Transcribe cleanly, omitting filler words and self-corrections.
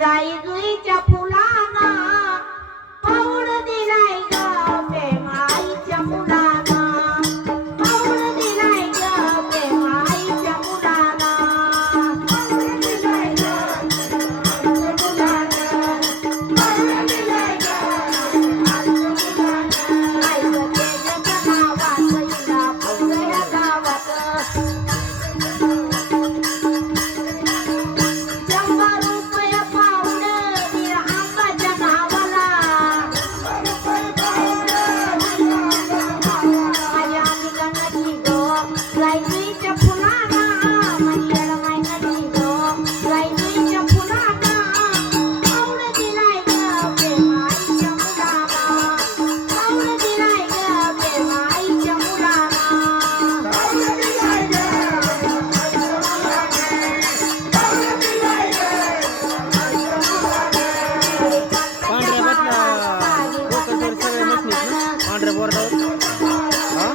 जाई जुईच्या फुलाना पाऊण दिलाय ग प्रेम आईच्या मुलाना पाऊण दिलाय ग प्रेम आईच्या मुलाना पाऊण दिलाय ग मुलाना पाऊण दिलाय ग आईच्या मुलाना आईचं तेजाच्या नावात हिला फुलया गावात 100 रुपये पाऊण दिला आंबाच्या नावाला माझ्या ठिकाणाची गो जायच्या फुलाना माझ्या मायनाची गो जायच्या फुलाना पाऊण दिलाय ग प्रेम आईच्या मुलाना पाऊण दिलाय ग प्रेम आईच्या मुलाना पाऊण दिलाय ग पांढऱ्या बसला डोक्यावर सगळे मशनीत ना पांढऱ्या बोर्डावर हा